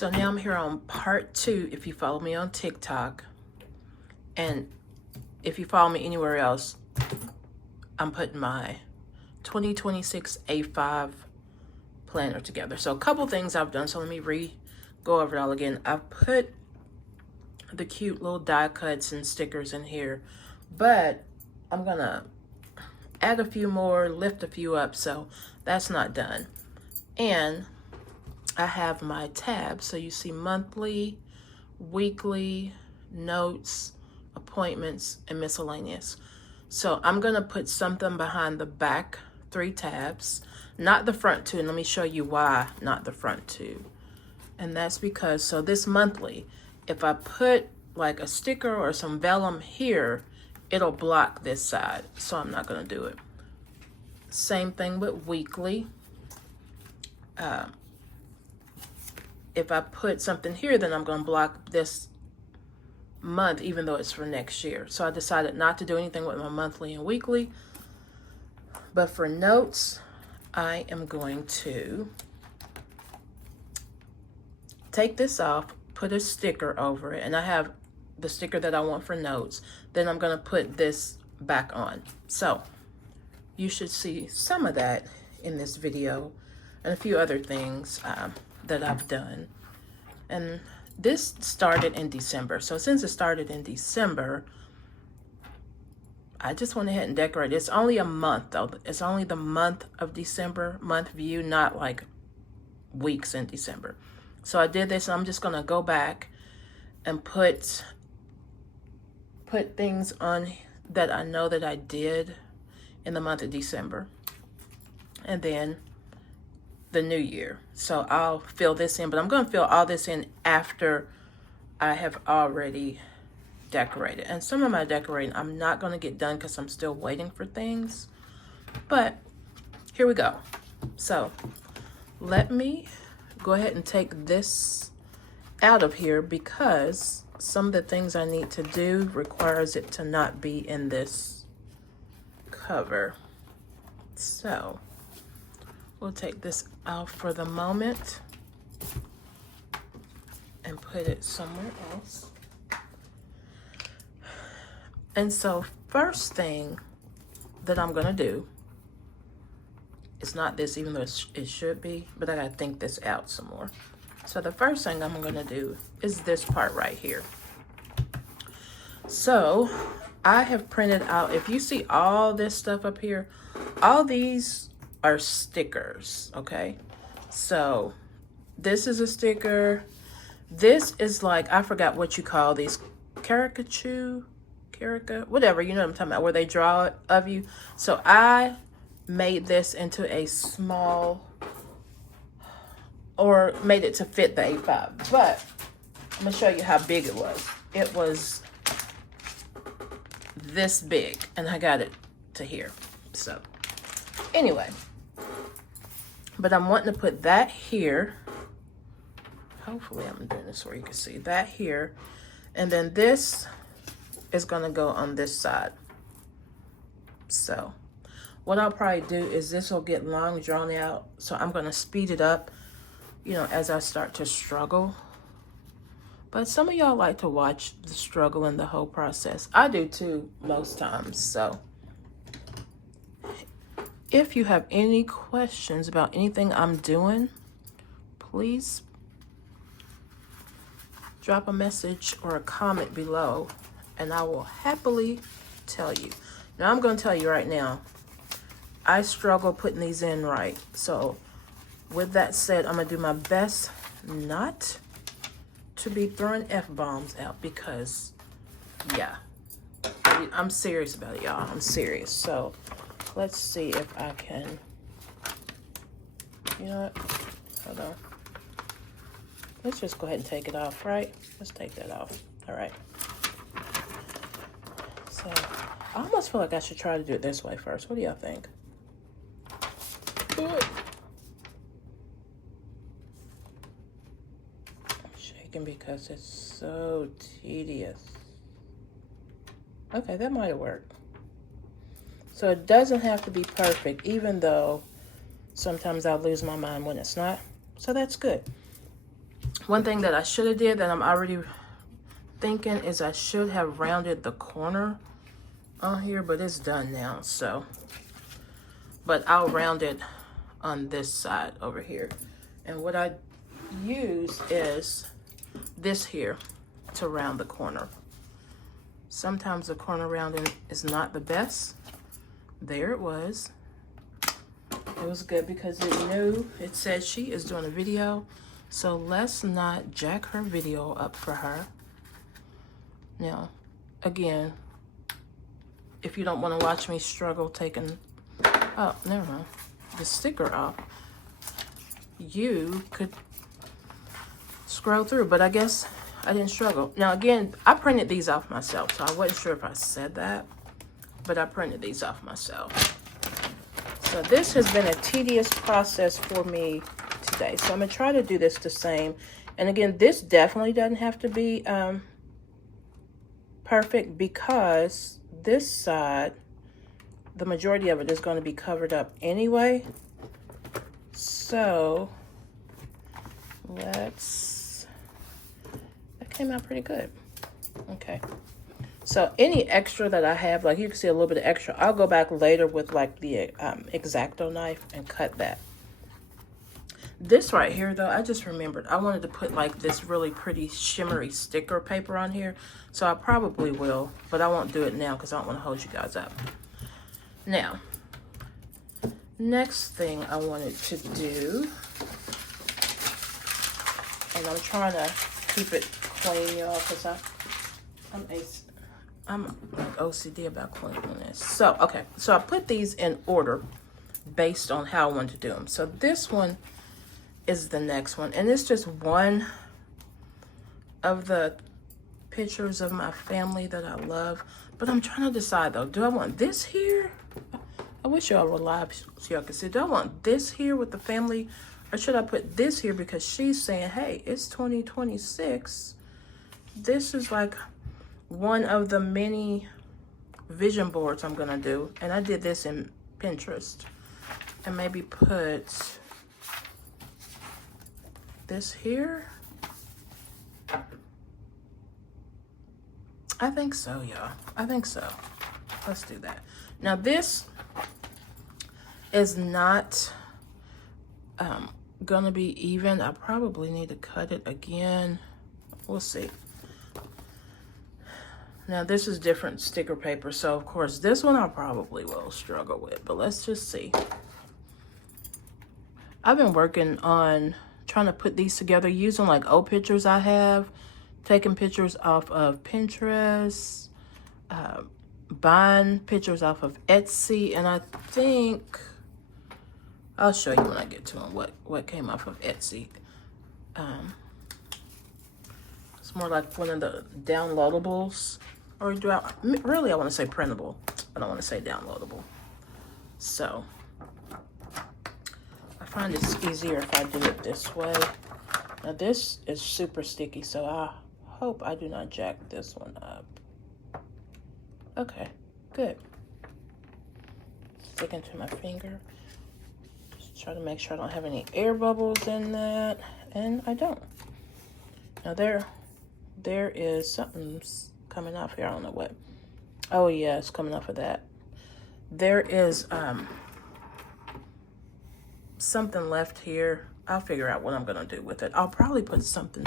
So now I'm here on part 2 if you follow me on TikTok. And if you follow me anywhere else, I'm putting my 2026 A5 planner together. So a couple things I've done. So let me go over it all again. I've put the cute little die cuts and stickers in here, but I'm gonna add a few more, lift a few up, so that's not done. And I have my tabs. So you see monthly, weekly, notes, appointments, and miscellaneous. So I'm gonna put something behind the back 3 tabs, not the front 2, and let me show you why not the front 2. And that's because, so this monthly, if I put like a sticker or some vellum here, it'll block this side, so I'm not gonna do it. Same thing with weekly. If I put something here, then I'm gonna block this month, even though it's for next year. So I decided not to do anything with my monthly and weekly. But for notes, I am going to take this off, put a sticker over it, and I have the sticker that I want for notes. Then I'm gonna put this back on. So you should see some of that in this video and a few other things that I've done. And this started in December. So since it started in December, I just went ahead and decorated. It's only a month though. It's only the month of December, month view, not like weeks in December. So I did this, and I'm just gonna go back and put things on that I know that I did in the month of December. And then the new year. So I'll fill this in, but I'm going to fill all this in after I have already decorated. And some of my decorating I'm not going to get done because I'm still waiting for things. But here we go. So let me go ahead and take this out of here because some of the things I need to do requires it to not be in this cover. So we'll take this out for the moment and put it somewhere else. And so first thing that I'm gonna do, it's not this, even though it should be, but I gotta think this out some more. So the first thing I'm gonna do is this part right here. So I have printed out, if you see all this stuff up here, all these are stickers, okay? So this is a sticker. This is like, I forgot what you call these, caricature, whatever, you know what I'm talking about, where they draw it of you. So I made this into a small, or made it to fit the A5, but I'm gonna show you how big it was. It was this big, and I got it to here. So anyway, but I'm wanting to put that here. Hopefully I'm doing this where you can see that here. And then this is gonna go on this side. So what I'll probably do is this will get long, drawn out. So I'm gonna speed it up, you know, as I start to struggle. But some of y'all like to watch the struggle and the whole process. I do too, most times. So if you have any questions about anything I'm doing, please drop a message or a comment below, and I will happily tell you. Now, I'm going to tell you right now, I struggle putting these in right. So with that said, I'm going to do my best not to be throwing F-bombs out because, yeah, I'm serious about it, y'all. I'm serious. So let's see if I can, you know what, hold on. Let's just go ahead and take it off, right? Let's take that off, all right. So I almost feel like I should try to do it this way first. What do y'all think? I'm shaking because it's so tedious. Okay, that might work. So it doesn't have to be perfect, even though sometimes I'll lose my mind when it's not. So that's good. One thing that I should have did that I'm already thinking is I should have rounded the corner on here, but it's done now. So, but I'll round it on this side over here. And what I use is this here to round the corner. Sometimes the corner rounding is not the best. There it was. It was good because it knew, it said she is doing a video. So let's not jack her video up for her. Now, again, if you don't want to watch me struggle taking, oh, never mind, the sticker off, you could scroll through, but I guess I didn't struggle. Now, again, I printed these off myself, so I wasn't sure if I said that, but I printed these off myself. So this has been a tedious process for me today. So I'm going to try to do this the same. And again, this definitely doesn't have to be perfect because this side, the majority of it is going to be covered up anyway. So let's, that came out pretty good. Okay. So any extra that I have, like you can see a little bit of extra, I'll go back later with like the X-Acto knife and cut that. This right here though, I just remembered I wanted to put like this really pretty shimmery sticker paper on here. So I probably will, but I won't do it now because I don't want to hold you guys up. Now, next thing I wanted to do, and I'm trying to keep it clean, y'all, because I'm like OCD about cleanliness. So, okay. So I put these in order based on how I want to do them. So this one is the next one. And it's just one of the pictures of my family that I love. But I'm trying to decide though. Do I want this here? I wish y'all were live so y'all could see. Do I want this here with the family? Or should I put this here because she's saying, hey, it's 2026. This is like one of the many vision boards I'm gonna do, and I did this in Pinterest, and maybe put this here. I think so, y'all. I think so. Let's do that. Now this is not gonna be even. I probably need to cut it again. We'll see. Now this is different sticker paper, so of course this one I probably will struggle with, but let's just see. I've been working on trying to put these together using like old pictures I have, taking pictures off of Pinterest, buying pictures off of Etsy, and I think I'll show you when I get to them what came off of Etsy. It's more like one of the downloadables. Or do I, really I want to say printable. I don't want to say downloadable. So, I find it's easier if I do it this way. Now this is super sticky, so I hope I do not jack this one up. Okay, good. Sticking to my finger. Just try to make sure I don't have any air bubbles in that. And I don't. Now there is something coming off here. I don't know what. Oh yeah, it's coming off of that. There is something left here. I'll figure out what I'm gonna do with it. I'll probably put something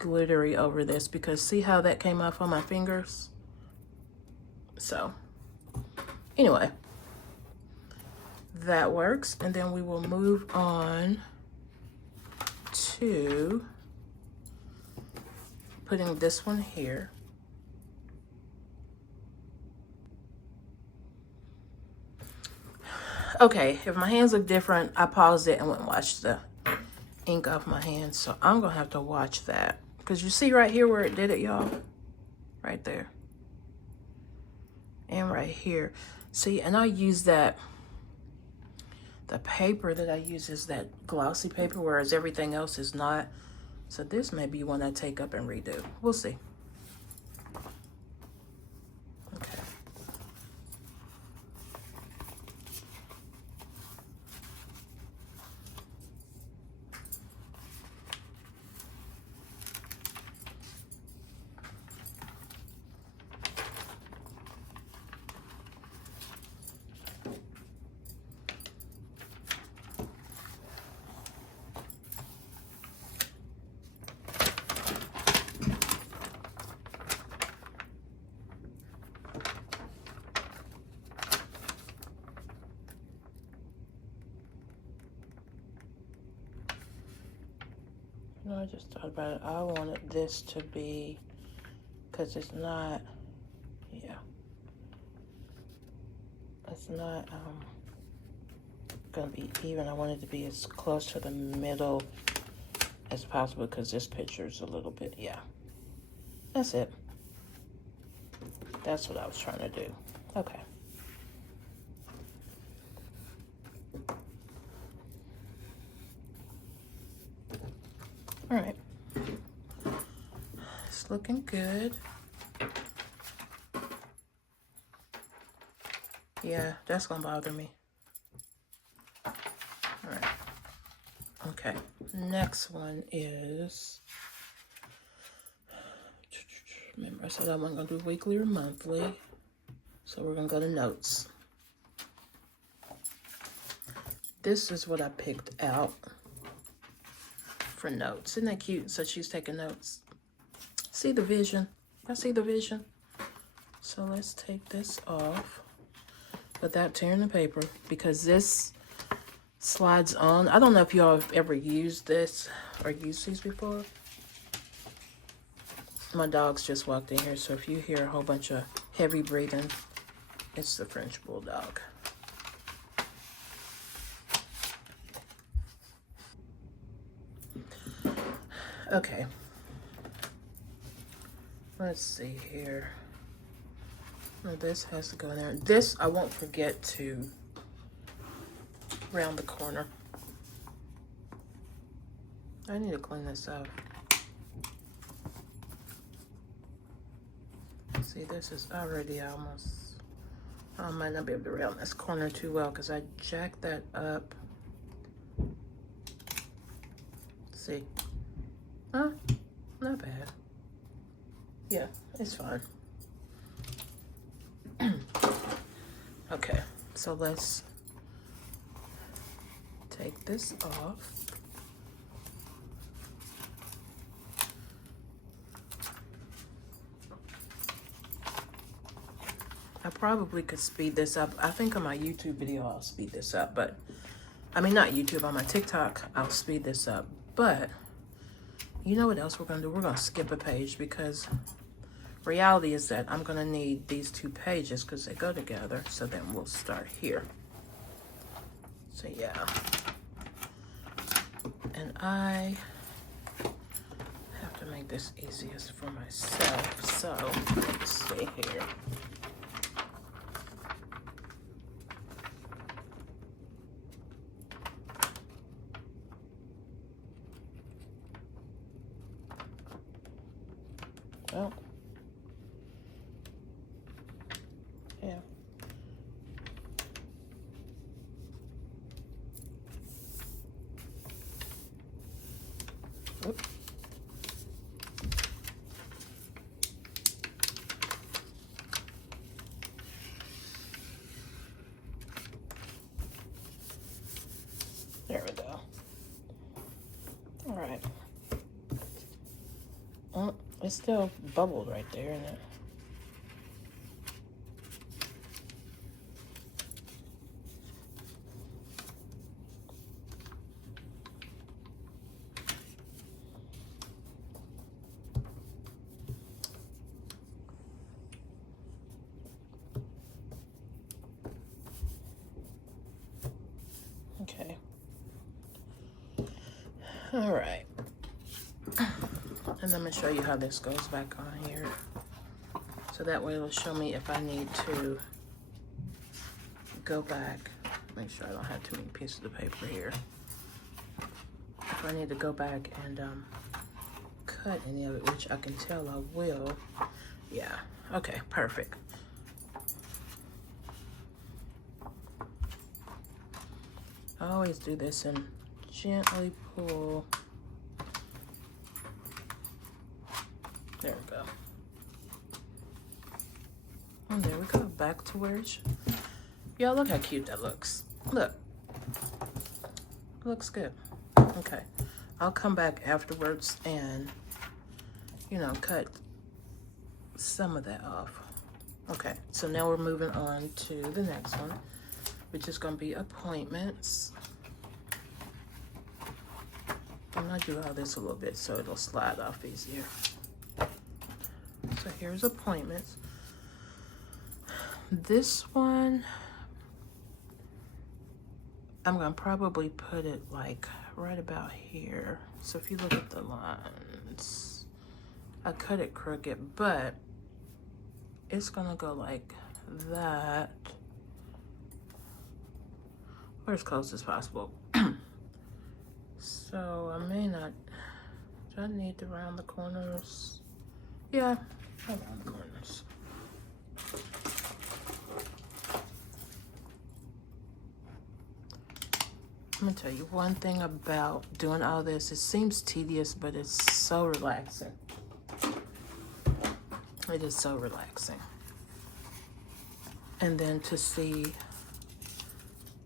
glittery over this because see how that came off on my fingers? So anyway, that works. And then we will move on to putting this one here. Okay, if my hands look different, I paused it and went and washed the ink off my hands. So I'm gonna have to watch that. Because you see right here where it did it, y'all? Right there. And right here. See, and I use that, the paper that I use is that glossy paper, whereas everything else is not. So this may be one I take up and redo. We'll see. Okay. No, I just thought about it. I wanted this to be, because it's not, yeah. It's not gonna be even. I want it to be as close to the middle as possible because this picture is a little bit, yeah. That's it. That's what I was trying to do. Okay. All right. It's looking good. Yeah, that's gonna bother me. All right. Okay. Next one is, remember I said I wasn't gonna do weekly or monthly. So we're gonna go to notes. This is what I picked out for notes. Isn't that cute? So she's taking notes. See the vision? I see the vision. So let's take this off without tearing the paper because this slides on. I don't know if y'all have ever used this or used these before. My dogs just walked in here, so if you hear a whole bunch of heavy breathing, it's the French Bulldog. Okay. Let's see here. Oh, this has to go in there. This, I won't forget to round the corner. I need to clean this up. See, this is already almost, I might not be able to round this corner too well because I jacked that up. See? Huh? Not bad. Yeah, it's fine. Okay, so let's take this off. I probably could speed this up. I think on my YouTube video, I'll speed this up, but I mean, not YouTube, on my TikTok, I'll speed this up. But you know what else we're gonna do? We're gonna skip a page because reality is that I'm gonna need these 2 pages because they go together. So then we'll start here. So yeah. And I have to make this easiest for myself. So let's see here. Well, yeah. Oop. There we go. All right. Oh, it's still bubbled right there, isn't it? Okay. All right. And I'm going to show you how this goes back on here. So that way it'll show me if I need to go back. Make sure I don't have too many pieces of paper here. If I need to go back and cut any of it, which I can tell I will. Yeah. Okay, perfect. I always do this and gently pull. There we go. And there we go, back to where it should. Y'all, look how cute that looks. Look. Looks good. Okay. I'll come back afterwards and, you know, cut some of that off. Okay, so now we're moving on to the next one, which is going to be appointments. I'm gonna do all this a little bit so it'll slide off easier. So here's appointments. This one, I'm gonna probably put it like right about here. So if you look at the lines, I cut it crooked, but it's gonna go like that, or as close as possible. So I may not, do I need to round the corners? Yeah, I'll round the corners. I'm gonna tell you one thing about doing all this. It seems tedious, but it's so relaxing. It is so relaxing. And then to see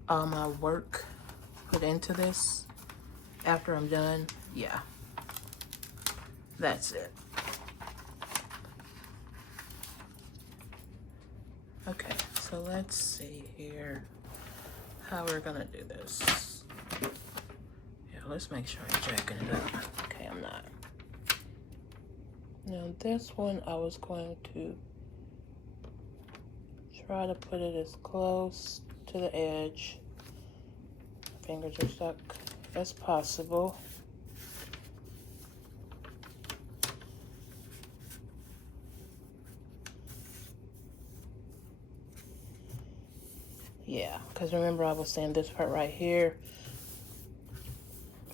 all my work put into this after I'm done, yeah, that's it. Okay, so let's see here how we're gonna do this. Yeah, let's make sure I'm jacking it up. Okay, I'm not. Now this one I was going to try to put it as close to the edge, fingers are stuck, as possible. Yeah, because remember I was saying this part right here,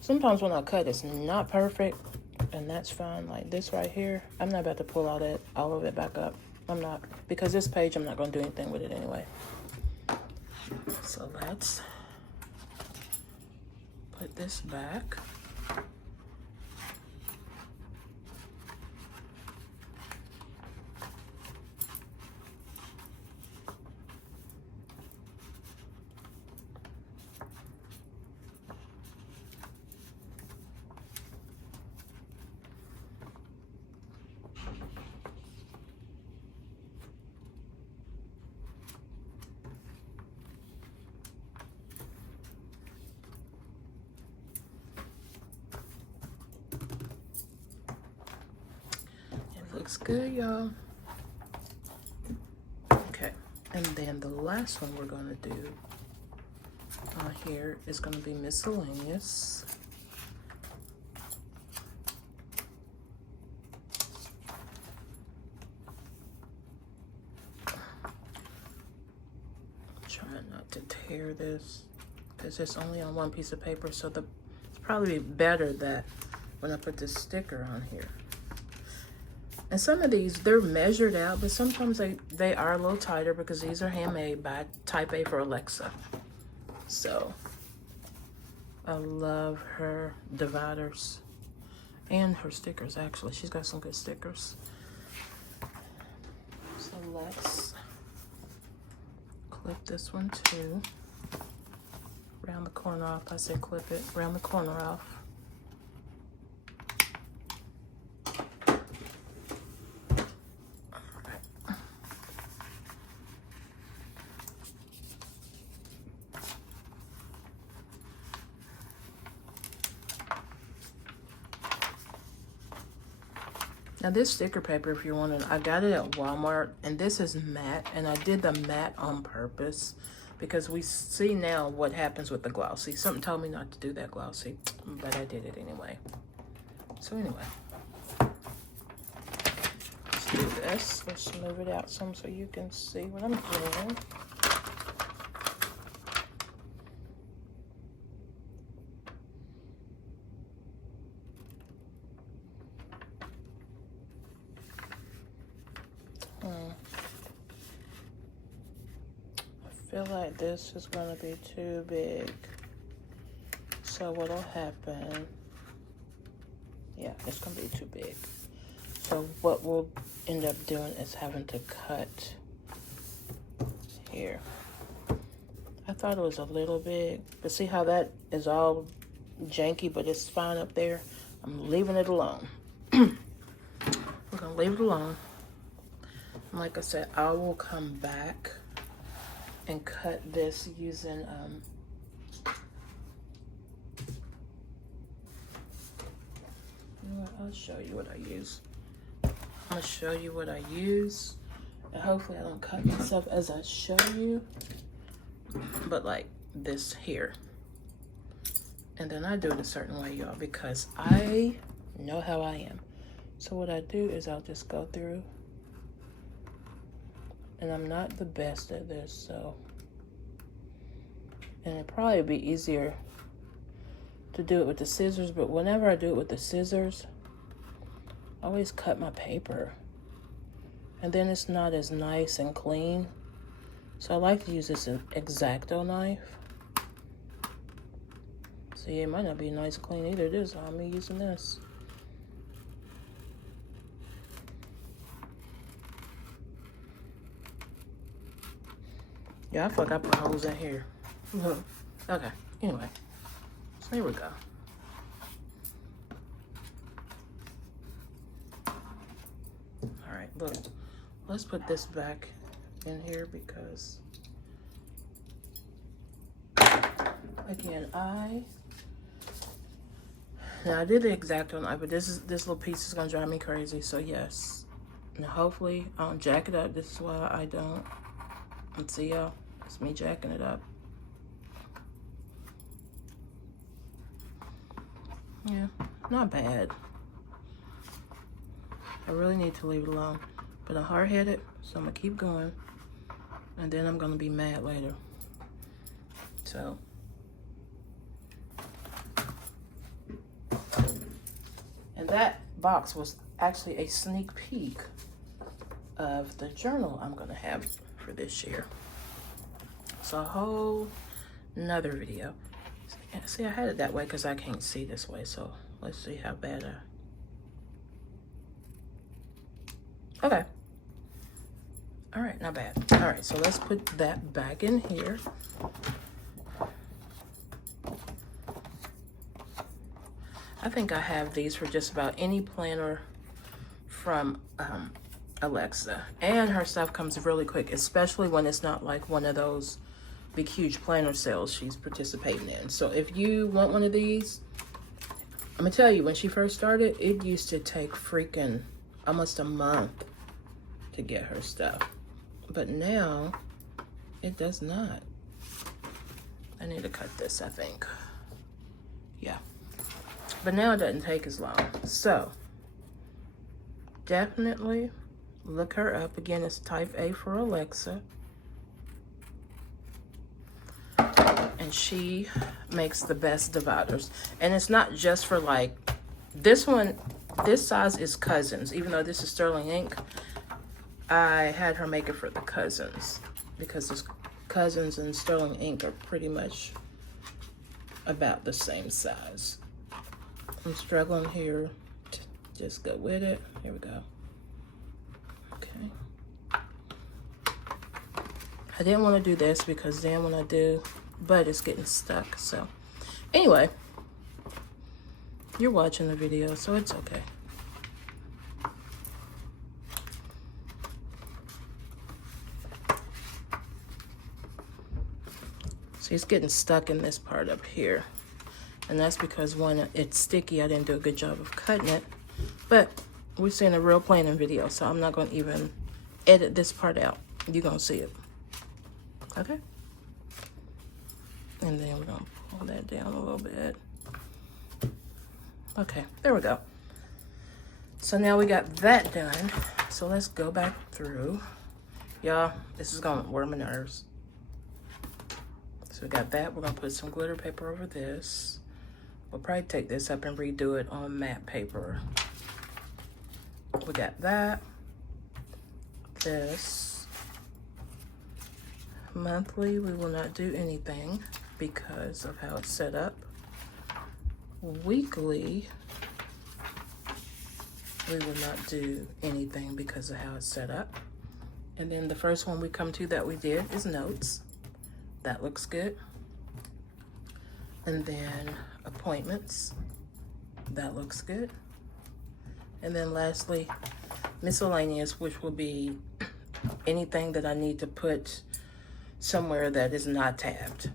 sometimes when I cut it's not perfect, and that's fine. Like this right here, I'm not about to pull all of it back up. I'm not, because this page I'm not going to do anything with it anyway. So let's put this back. Looks good, y'all. Okay, and then the last one we're gonna do on here is gonna be miscellaneous. Trying not to tear this because it's only on one piece of paper, so it's probably better that when I put this sticker on here. And some of these, they're measured out, but sometimes they are a little tighter because these are handmade by Type A for Alexa. So, I love her dividers and her stickers, actually. She's got some good stickers. So let's clip this one too. Round the corner off. I said clip it. Round the corner off. Now this sticker paper, if you're wondering, I got it at Walmart, and this is matte, and I did the matte on purpose because we see now what happens with the glossy. Something told me not to do that glossy, but I did it anyway. So anyway, let's do this. Let's move it out some so you can see what I'm doing. I feel like this is going to be too big. So what'll happen, yeah, it's going to be too big. So what we'll end up doing is having to cut here. I thought it was a little big, but see how that is all janky, but it's fine up there. I'm leaving it alone. We're going to leave it alone. And like I said, I will come back and cut this using what, I'll show you what I use. I'm gonna show you what I use, and hopefully I don't cut myself as I show you, but like this here. And then I do it a certain way, y'all, because I know how I am. So what I do is I'll just go through, and I'm not the best at this, so, and it'd probably be easier to do it with the scissors, but whenever I do it with the scissors, I always cut my paper, and then it's not as nice and clean. So I like to use this X-Acto knife. See, it might not be nice and clean either. It is on me using this. Yeah, I feel like I put holes in here. Okay, anyway. So here we go. All right, look. Let's put this back in here because, again, now I did the X-Acto knife, but this little piece is gonna drive me crazy. So yes, now hopefully I don't jack it up. This is why I don't. Let's see, y'all. It's me jacking it up. Yeah, not bad. I really need to leave it alone, but I'm hard-headed, so I'm gonna keep going, and then I'm gonna be mad later. So. And that box was actually a sneak peek of the journal I'm gonna have for this year. It's a whole nother video. See, I had it that way because I can't see this way, so let's see how bad okay. All right, not bad. All right, so let's put that back in here. I think I have these for just about any planner from Alexa. And her stuff comes really quick, especially when it's not like one of those big, huge planner sales she's participating in. So if you want one of these, I'm gonna tell you, when she first started, it used to take freaking almost a month to get her stuff. But now, it does not. I need to cut this, I think. Yeah. But now it doesn't take as long. So, definitely look her up. Again, it's type A for Alexa. And she makes the best dividers. And it's not just for like, this one, this size is Cousins. Even though this is sterling ink, I had her make it for the Cousins. Because this Cousins and sterling ink are pretty much about the same size. I'm struggling here to just go with it. Here we go. Okay. I didn't want to do this because then when I do, but it's getting stuck. So anyway, you're watching the video, so it's okay. See, it's getting stuck in this part up here. And that's because when it's sticky, I didn't do a good job of cutting it. But we're seeing a real planning video, so I'm not going to even edit this part out. You're going to see it. Okay? And then we're going to pull that down a little bit. Okay, there we go. So now we got that done. So let's go back through. Y'all, this is going to wear my nerves. So we got that. We're going to put some glitter paper over this. We'll probably take this up and redo it on matte paper. We got that. This. Monthly, we will not do anything because of how it's set up. Weekly, we will not do anything because of how it's set up. And then the first one we come to that we did is notes. That looks good. And then appointments. That looks good. And then lastly, miscellaneous, which will be anything that I need to put somewhere that is not tabbed.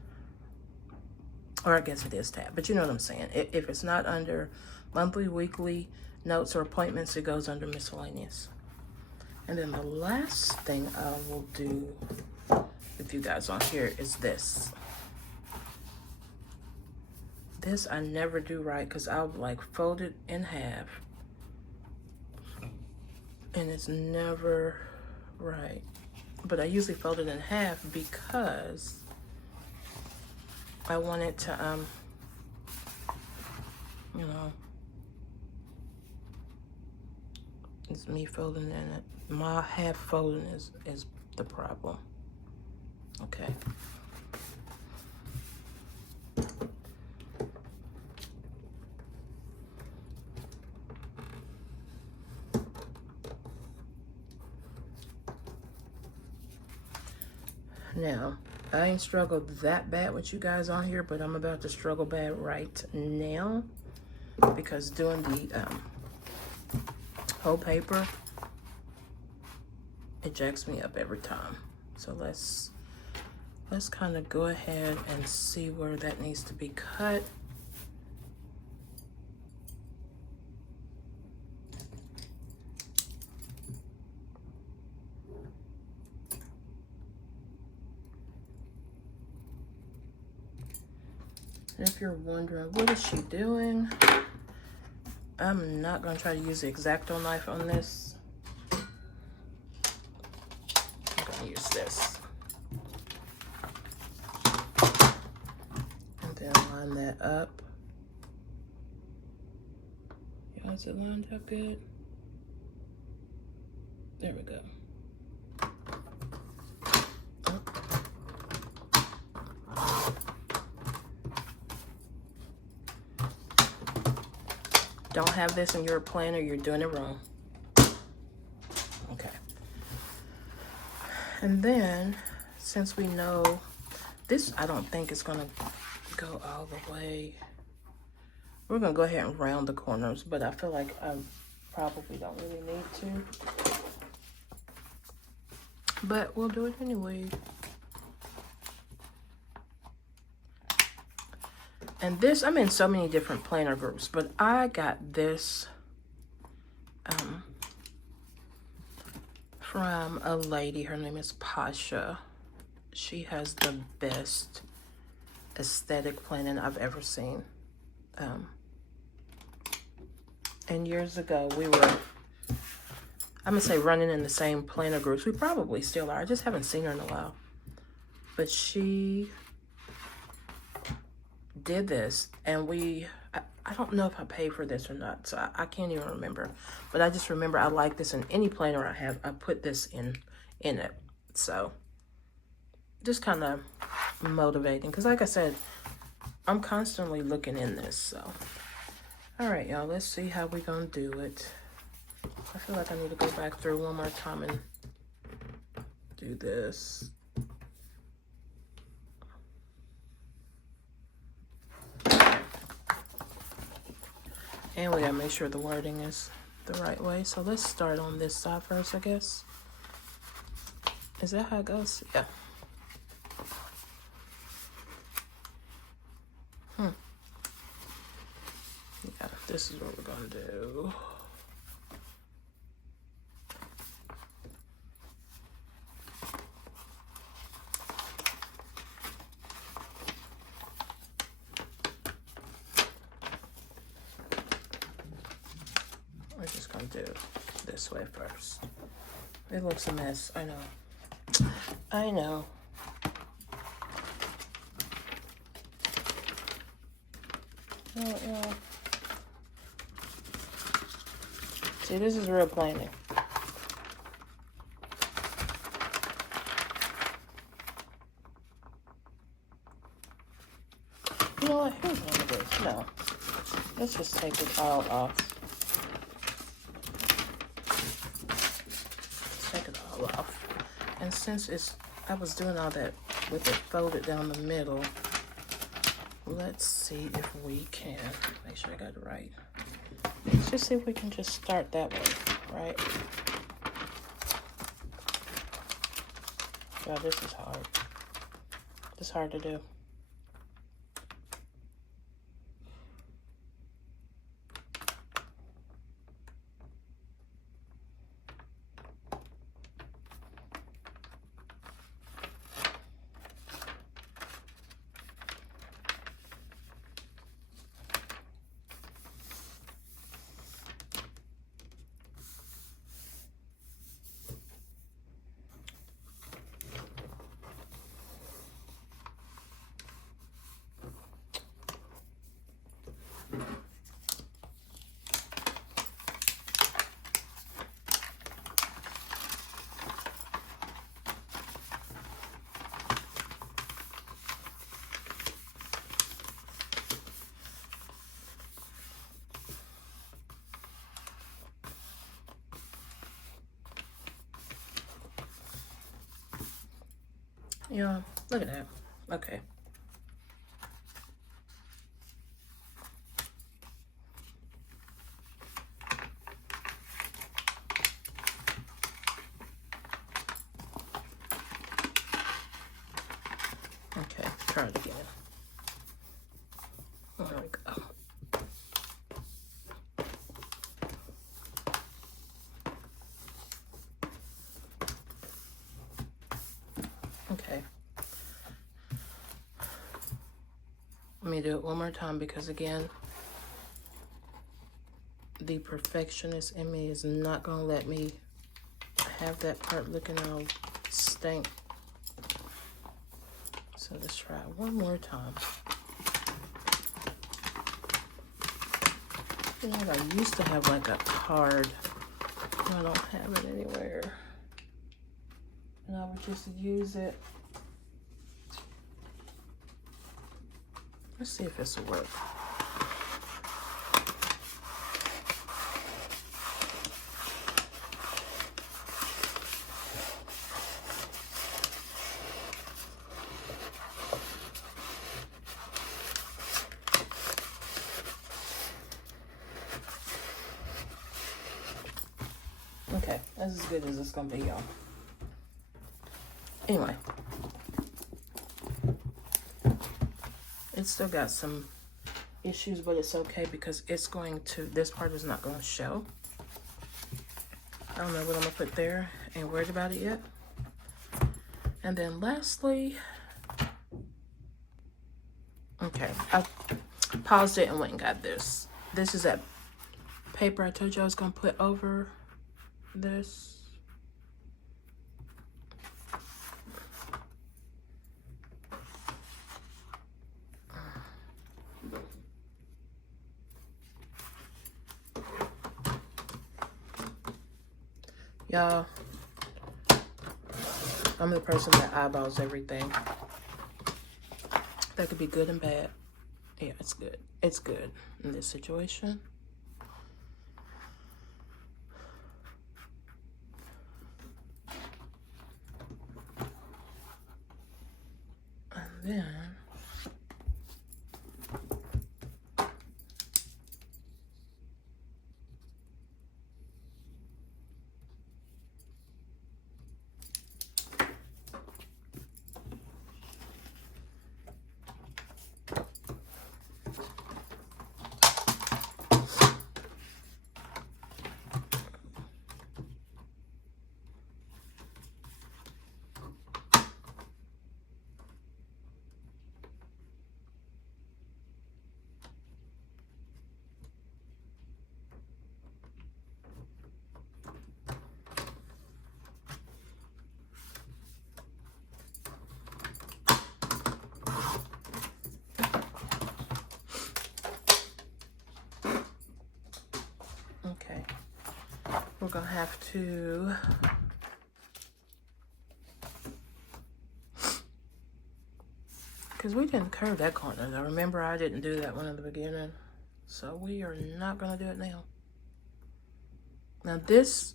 Or I guess it is tabbed, but you know what I'm saying. If it's not under monthly, weekly, notes or appointments, it goes under miscellaneous. And then the last thing I will do with you guys on here is this. This I never do right because I'll like fold it in half. And it's never right. But I usually fold it in half because I want it to, you know, it's me folding in it. My half folding is the problem. Okay. Now, I ain't struggled that bad with you guys on here, but I'm about to struggle bad right now because doing the whole paper, it jacks me up every time. So let's kind of go ahead and see where that needs to be cut. And if you're wondering, what is she doing? I'm not going to try to use the X-Acto knife on this. I'm going to use this. And then line that up. Yeah, is it lined up good? There we go. Don't have this in your planner, you're doing it wrong. Okay. And then, since we know, this I don't think is gonna go all the way. We're gonna go ahead and round the corners, but I feel like I probably don't really need to. But we'll do it anyway. And this, I'm in so many different planner groups, but I got this from a lady. Her name is Pasha. She has the best aesthetic planning I've ever seen. And years ago, we were, I'm gonna say, running in the same planner groups. We probably still are. I just haven't seen her in a while. But she did this, and I don't know if I paid for this or not, so I can't even remember. But I just remember I like this in any planner I have. I put this in it. So just kind of motivating, because like I said, I'm constantly looking in this. So all right, y'all, let's see how we gonna do it. I feel like I need to go back through one more time and do this. And we gotta make sure the wording is the right way. So let's start on this side first, I guess. Is that how it goes? Yeah. Yeah, this is what we're gonna do. We're just gonna do this way first. It looks a mess, I know. I know. Yeah. See, this is real planning. You know what? Here's one of this. No. Let's just take it all off. Take it all off. And since I was doing all that with it folded down the middle, let's see if we can make sure I got it right. Let's just see if we can just start that way, right? Yeah, this is hard. It's hard to do. Yeah, look at that. Okay. Okay, try it again. There we go. Okay. Let me do it one more time because again, the perfectionist in me is not gonna let me have that part looking all stank. So let's try it one more time. You know what, I used to have like a card. I don't have it anywhere. And I would just use it. Let's see if this will work. Okay, that's as good as it's gonna be, y'all. Anyway, it's still got some issues, but it's okay because it's going to, this part is not going to show. I don't know what I'm gonna put there. Ain't worried about it yet. And then lastly, okay, I paused it and went and got this. This is that paper I told you I was gonna put over this. Y'all, I'm the person that eyeballs everything. That could be good and bad. Yeah, it's good. It's good in this situation. And then okay, we're gonna have to because we didn't curve that corner. Now remember, I didn't do that one in the beginning, so we are not gonna do it now. Now this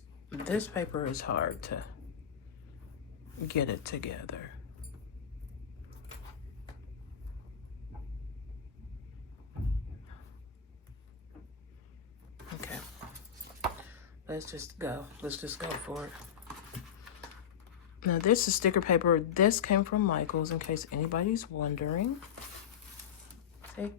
paper is hard to get it together. Okay, let's just go for it. Now this is sticker paper. This came from Michael's, in case anybody's wondering. See?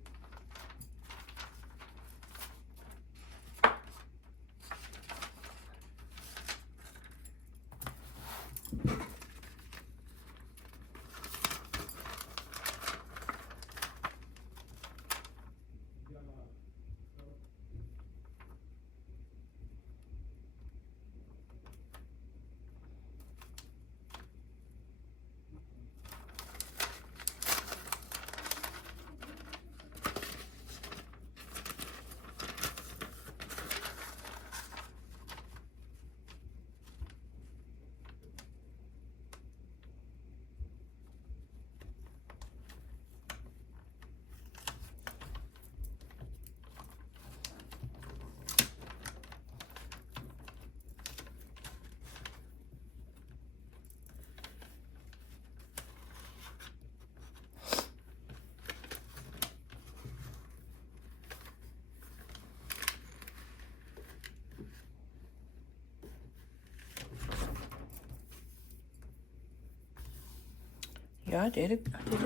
Yeah, I did a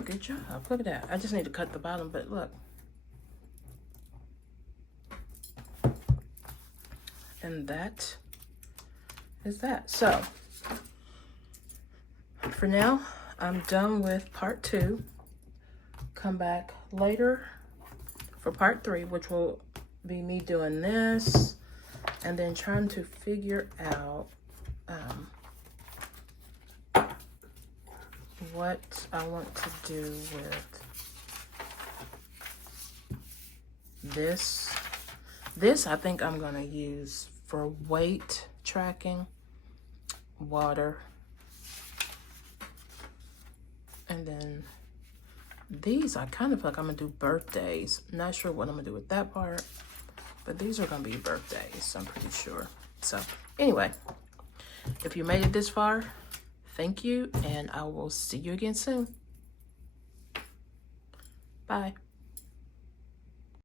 good job. Look at that. I just need to cut the bottom, but look. And that is that. So for now, I'm done with part 2. Come back later for part 3, which will be me doing this and then trying to figure out what I want to do with this. This I think I'm gonna use for weight tracking, water, and then these I kind of feel like I'm gonna do birthdays. Not sure what I'm gonna do with that part, but these are gonna be birthdays, I'm pretty sure. So anyway, if you made it this far, thank you, and I will see you again soon. Bye.